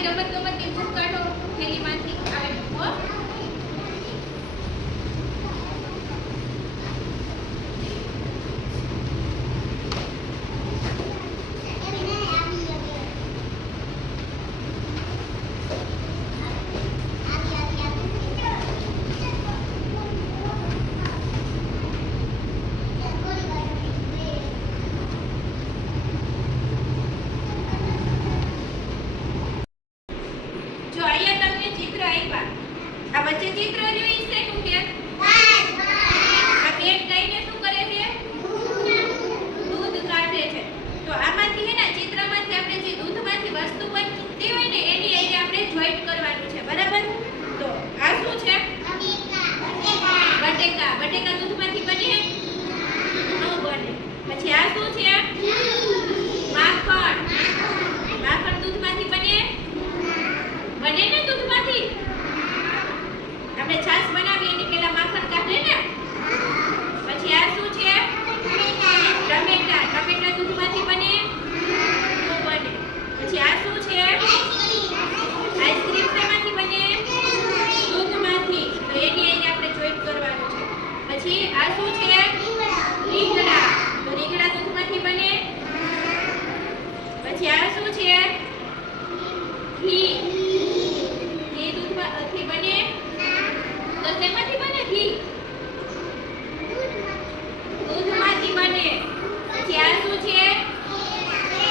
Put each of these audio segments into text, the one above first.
તમારી રમત ગમતની બુક કાઢો, થેલીમાંથી આવે મૂકો. જો અહીંયા તમને ચિત્ર આપ્યા. આ વચ્ચે ચિત્ર જોઈ છે શું કે? આ પેટ ગાયને શું કરે છે? દૂધ કાઢે છે. તો આમાંથી હે ને ચિત્રમાંથી આપણે જે દૂધમાંથી વસ્તુ બનતી હોય ને એની આઈને આપણે જોઈન્ટ કરવાનું છે. બરાબર? તો આ શું છે? બટેકા. બટેકા દૂધમાંથી બને? ન બને. પછી આ શું છે? માખણ. માખણ દૂધમાંથી બને? બને ને દૂધમાંથી? આપણે છાશ બનાવીએ એની પહેલા માખણ કાઢે ને. પછી આ શું છે? ટમેટા. ટમેટા દૂધમાંથી બને? ન બને. પછી આ શું છે? આઈસ્ક્રીમ શેમાંથી બને? દૂધમાંથી. તો એની અહીં આપણે જોઈન્ટ કરવાનું છે. પછી આ શું છે? રીંગણા. તો રીંગણા દૂધમાંથી બને? પછી આ શું છે? ઘી. ઘી દૂધમાંથી બને? તો શેમાંથી બને ઘી? દૂધમાંથી બને. પછી આ શું છે?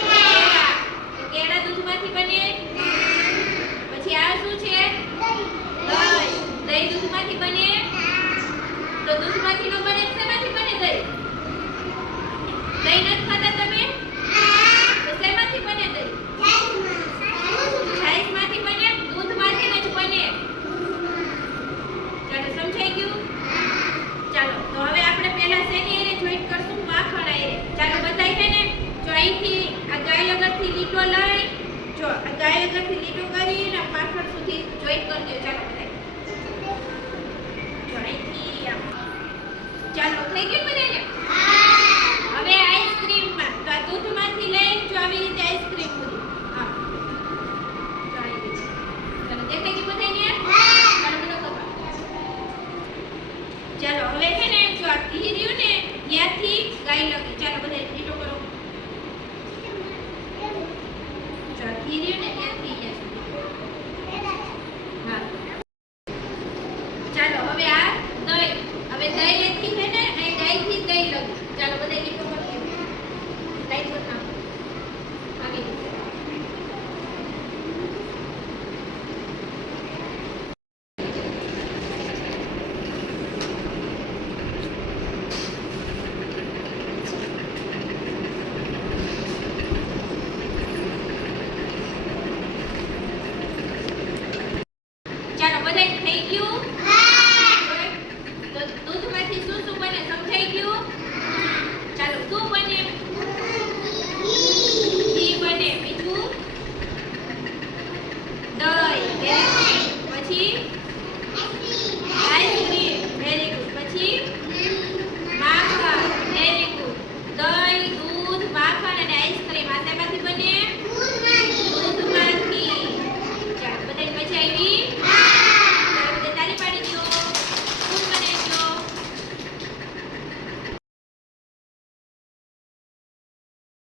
કેળા. તો કેળા દૂધમાંથી બને? પછી આ શું છે? દહીં. દહીં દૂધમાંથી બને? તો દૂધમાંથી ન બને શેમાંથી બને દહીં? દહીં નથી ખાતા તમે? તો શેમાંથી બને દહીં? છાશમાંથી બને? દૂધમાંથી જ બને. ચાલો સમજાઈ ગયું? ચાલો તો હવે આપણે પહેલા શેની હારે જોઈન્ટ કરશું? માખણ હારે. ચાલો બધાય છે ને જો અહીંથી આ ગાય આગળથી લીટો લઈ, જો આ ગાય આગળથી લીટો કરીને માખણ સુધી જોઈન્ટ કરી દો. ચાલો બધાય જો અહીંથી આમ. ચાલો થઈ ગયું બધાને?